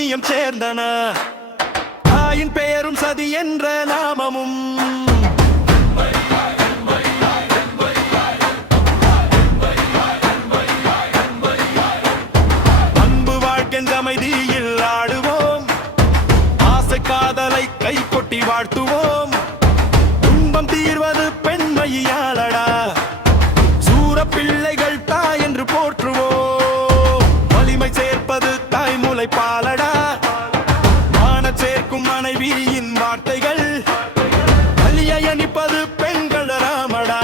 புண்ணியம் சேர்ந்தன. தாயின் பெயரும் சதி என்ற நாமமும் அன்பு வாழ்க்கென்ற அமைதியில் ஆடுவோம். ஆசை காதலை கை கொட்டி வாழ்த்துவோம். துன்பம் தீர்வது பெண்மையாளடா. சூர பிள்ளைகள் தாய் என்று போற்றுவோம். வலிமை சேர்ப்பது தாய்மூலை பாலடா. மான சேர்க்கும் மனைவியின் வார்த்தைகள் வலியை அணிப்பது பெண்கள் ராமடா.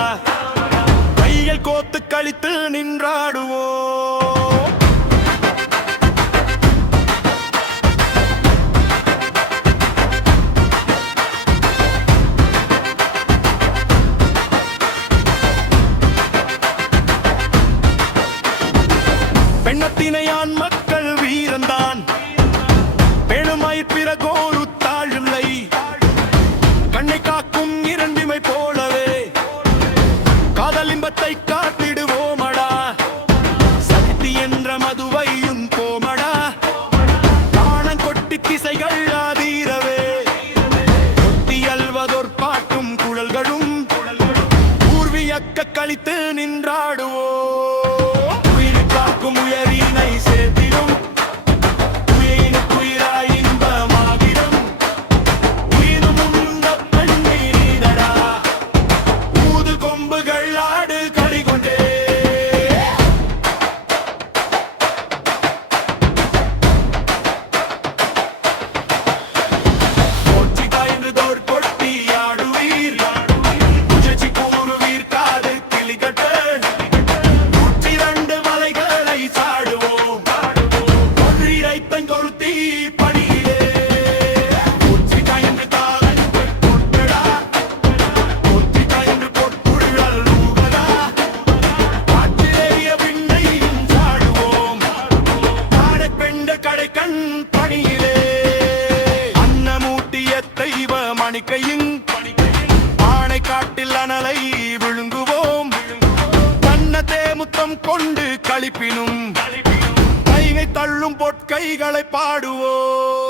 கையில் கோத்து கழித்து நின்றாடுவோம். பெண்ணத்தினையான் மக்கள் வீரந்தான். பெருமாயிற் பிறகோரு தாழில்லை. கண்ணை காக்கும் இரண்டிமை போலவே காதலின்பத்தை காத்திடுவோமடா. சக்தி என்ற மதுவையும் போமடா. தானம் கொட்டி திசைகள் ஆதீரவே கொத்தி அல்வதோர் பாட்டும் குழல்களும் ஊர்வியக்க கழித்து நின்றாடுவோம். உயரினை சேர்த்திடும் உயிராய் இன்பமாகிடும். உயிரும் உந்த பெண்ணீரடா. ஊது கொம்புகள் ஆடு களி கொண்டே. என்று தோர் கொட்டி ஆடுவீர். உஜச்சி கூறுவீர் காது கிளிகட்ட. ஆணை காட்டில் அனலை விழுங்குவோம். கண்ணத்தே முத்தம் கொண்டு களிப்பினும் கைகை தள்ளும் பொற்கைகளை பாடுவோம்.